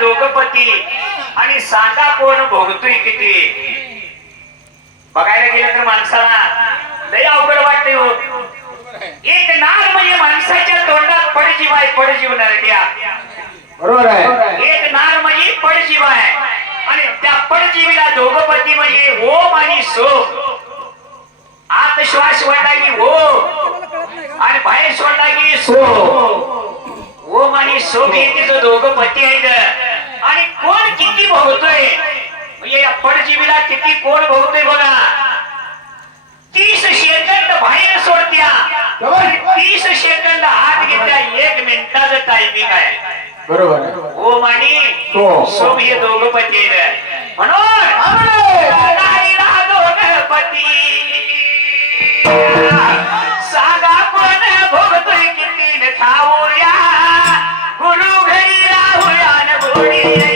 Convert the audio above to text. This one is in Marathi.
नारीला दोघ पती आणि सांगा कोण भोगतोय किती? बघायला गेलं तर माणसाला लय अवघड वाटते हो. एक नाग म्हणजे माणसाच्या तोंडात पडजीव आहे पडजीव नरड्या. बरोबर आहे. एक नाग म्हणजे पडजीव आहे आणि त्या पडजीवीला दोघ पती म्हणजे ओम आणि सोम. आत श्वास वाटला की ओम आणि बाहेर सोडला की सोम. ओम आणि सोम हे तिचं दोघं पती आहेत या पडजीवीला किती कोण भोगतोय बघा. तीस सेकंद बाहेर सोडत्या. तीस सेकंद आत घेत्या. एक मिनिटाचं टायमिंग आहे. बरोबर. ओम आणि सोम. हे दोघं पती म्हणून पती सांगा कोण भोगतोय किती खाऊया गुरु घरी राहूया न गोडी.